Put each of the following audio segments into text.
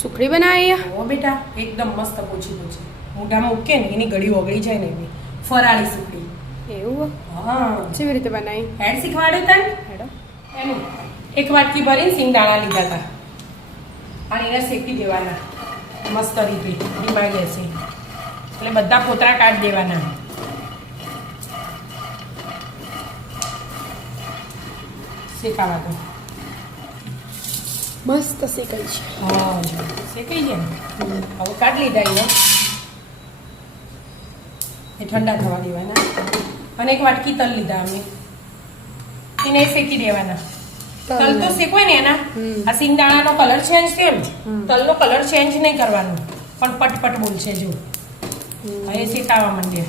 સુખડી બનાવી ઓ બેટા એકદમ મસ્ત પોચી પોચી મોઢામાં મૂકે ને એની ગળી ઓગળી જાય ને એવી ફરાળી સુખડી. એવું હા કેવી રીતે બનાવી હેડ શીખવાડ્યું તને હેડો એનું એક વાટકી ભરીને સિંગદાણા લીધા હતા અને એને શેકી દેવાના મસ્ત રીતે ડીમાઈ જશે એટલે બધા પોતરા કાઢી દેવાના. શેકાવા તો મસ્ત શેકાઈ છે. હા શેકાઈ જાય ને હવે કાઢી લીધા એ ઠંડા થવા દેવાના અને એક વાટકી તલ લીધા અમે એને શેકી દેવાના. તલ તો શેકવાય ને એના આ સિંગદાણાનો કલર ચેન્જ થયો ને તલનો કલર ચેન્જ નહીં કરવાનો પણ પટપટ બોલશે જો હવે શેકાવા માંડે.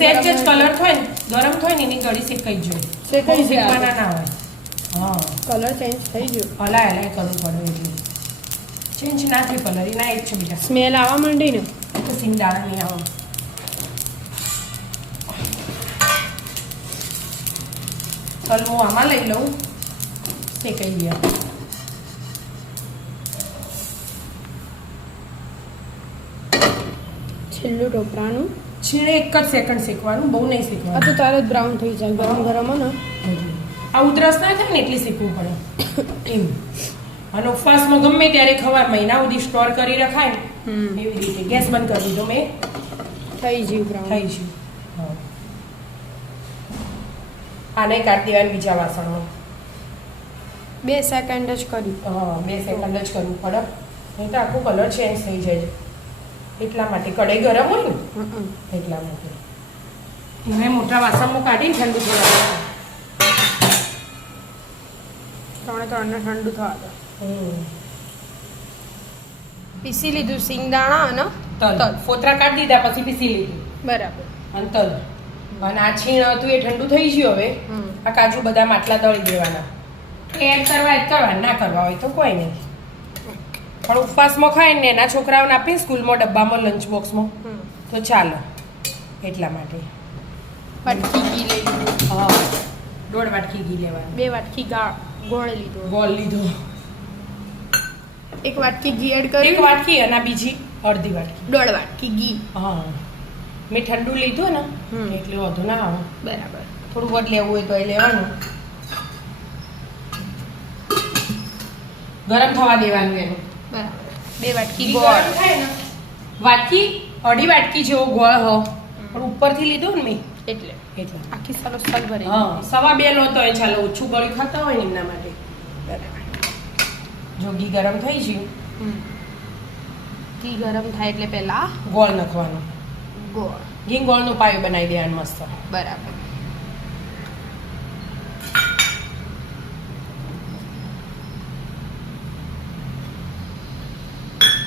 સેજ જ કલર થાય ને ગરમ થાય ને એની ગળી શેકાઈ જોઈએ શેકવાના ના હોય. હા કલર ચેન્જ થઈ ગયો હલાય હલાય કરવું પડે એટલે ચેન્જ ના થાય કલર એના એક છે બીજા સ્મેલ આવવા માંડી ને તો સિંગદાણા નહીં આવો. તલ હું આમાં લઈ લઉં શેકાઈ ગયા. છેલ્લું ઢોકળાનું છીણે એક જ સેકન્ડ શેકવાનું બહુ નહીં આ શેકવાનું. તો તારે જ બ્રાઉન થઈ જાય ગરમ ગરમ ને આ ઉધરસ ના થાય ને એટલે શેકવું પડે એમ. અને ઉપવાસમાં ગમે ત્યારે ખવાર મહિના સુધી સ્ટોર કરી રખાય ને એવી રીતે. ગેસ બંધ કરી દીધો મેં થઈ ગયું બ્રાઉન થઈ ગયું. આને કાઢી દેવાનું બીજા વાસણમાં. 2 સેકન્ડ જ કર્યું હા 2 સેકન્ડ જ કરવું પડે નહીં તો આખું કલર ચેન્જ થઈ જાય એટલા માટે. કઢાઈ ગરમ હોય ને એટલા માટે મેં મોટા વાસણમાં કાઢીને ઠંડુ થવા ત્રણે ઠંડુ થવા દો. પીસી લીધું સિંગદાણા અને તલ ફોતરા કાઢી દીધા પછી પીસી લીધું બરાબર અને તલ અને આ છીણ હતું એ ઠંડુ થઈ ગયું. હવે આ કાજુ બદામ આટલા તળી દેવાના. એડ કરવા જ કરવા ના કરવા હોય તો કોઈ નહીં પણ ઉપવાસમાં ખાય ને એના છોકરાઓને આપીને સ્કૂલમાં ડબ્બામાં લંચ બોક્સમાં તો ચાલો એટલા માટે. વાટકી ઘી લઈ લીધું હા 1.5 વાટકી ઘી લેવાનું. 2 વાટકી ગોળ લીધો ગોળ લીધો 1 વાટકી ઘી એડ 1 કર્યું વાટકી અને બીજી અડધી વાટકી 1.5 વાટકી ઘી હા મેં ઠંડુ લીધું ને એટલે વધુ ના આવે. બરાબર થોડું વધ લેવું હોય તો એ લેવાનું. ગરમ થવા દેવાનું એનું. બરાબર 2 વાટકી ઘી ગોળ ગરમ થાય ને વાટકી અઢી વાટકી જેવો ગોળ હો પણ ઉપરથી લીધું ને મેં એટલે એટલે આખી સાલો સલ ભરી હા 2.5 લો તો એ ચાલો ઓછું ગળ્યું ખાતા હોય ને એમના માટે. બરાબર જો ઘી ગરમ થઈ ગયું ઘી ગરમ થાય એટલે પહેલા ગોળ નાખવાનું. ગોળ ઘી ગોળનો પાયો બનાવી દેવાનું મસ્ત. બરાબર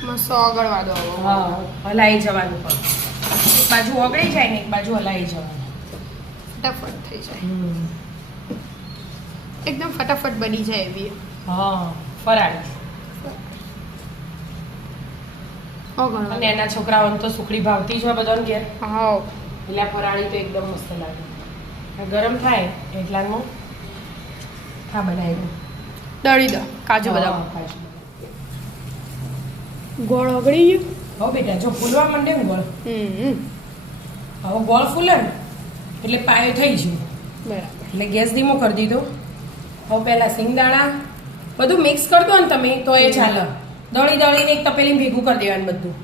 મસ્ત ઓગળવા દો હા હલાઈ જવાનું પણ એક બાજુ ઓગળી જાય ને એક બાજુ હલાઈ જવાનું. ફટાફટ થઈ જાય એકદમ ફટાફટ બની જાય એવી હા ફરાળી. ઓગળવા અને એના છોકરાઓને તો સુખડી ભાવતી જ હોય બધાને ઘેર હા એટલે આ ફરાળી તો એકદમ મસ્ત લાગે. આ ગરમ થાય એટલામાં હા બનાવી દઉં. દળી દો કાજુ બદામ હા, કાજુ બદામ. ગોળ ઓગળી ગયું હવે બેટા જો ફૂલવા માંડે ને ગોળ હવે ગોળ ફૂલે ને એટલે પાયો થઈ ગયો બરાબર એટલે ગેસ ધીમો કરી દીધો. હવે પહેલાં સિંગદાણા બધું મિક્સ કરી દો ને તમે તો એ ચાલે. દળીને એક તપેલી ભેગું કરી દેવાનું બધું.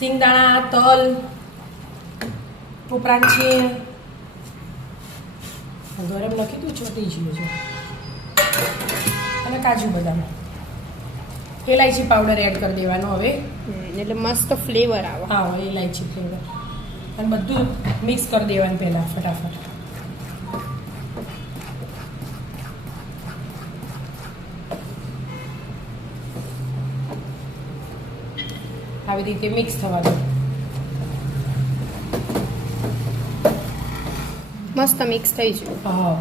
સિંગદાણા તલ ટોપરાન છે ગરમ નાખી દઉં ચોટી ગયું છે અને કાજુ બદામ એલાયચી પાવડર એડ કરી દેવાનો હવે એટલે મસ્ત ફ્લેવર આવે હા એલાયચી ફ્લેવર અને બધું મિક્સ કરી દેવાનું પહેલાં ફટાફટ. આવી રીતે મિક્સ થવા દો. મસ્ત મિક્સ થઈ ગયું હા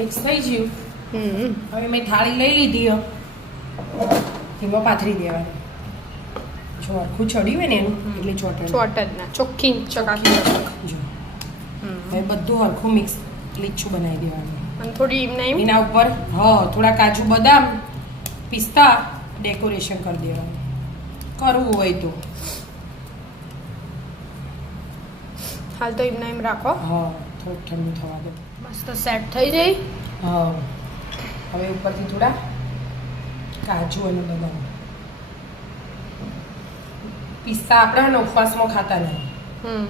મિક્સ થઈ ગયું. હવે મેં થાળી લઈ લીધી એમાં પાથરી દેવાની. જો આખું ચડ્યું હોય ને એનું એટલે ચોટે ચોટ જ ના ચોખ્ખી ચકાકી જો હવે બધું હરખું મિક્સ લીચું બનાવી દેવાનું. અને થોડી એમ એના ઉપર હા થોડા કાજુ બદામ પિસ્તા ડેકોરેશન કરી દેવાનું કરવું હોય તો. હાલ તો એમને એમ રાખો. હા થોડુંક ઠંડુ થવા દો. મસ્ત સેટ થઈ જાય. હા હવે ઉપરથી થોડા કાજુ અને બદામ. પિસ્તા આપણે ને ઉપવાસમાં ખાતા નહીં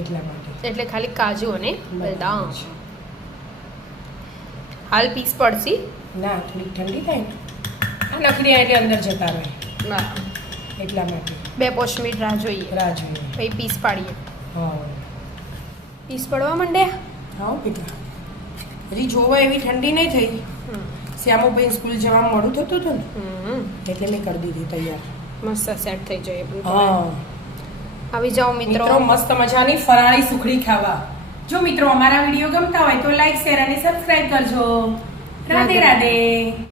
એટલા માટે. એટલે ખાલી કાજુ અને બદામ. બરાબર છે. હાલ પીસ પડશે. ના થોડીક ઠંડી થાય ને આ નખરી એટલે અંદર જતા રહે એટલા માટે 2-5 મિનિટ રાહ જોઈએ. રાહ જોઈએ. પછી પીસ પાડીએ. હા પીસ પડવા માંડ્યા. હા બેટા હજી જોવા એવી ઠંડી નહીં થઈ. શ્યામુભાઈ સ્કૂલ જવા મોડું થતું હતું ને એટલે મેં કરી દીધી તૈયાર. મસ્ત સેટ થઈ જાય. હા આવી જાઓ મિત્રો. મિત્રો મસ્ત મજાની ફરાળી સુખડી ખાવા. જો મિત્રો અમારા વિડીયો ગમતા હોય તો લાઈક શેર અને સબસ્ક્રાઇબ કરજો. રાધે રાધે.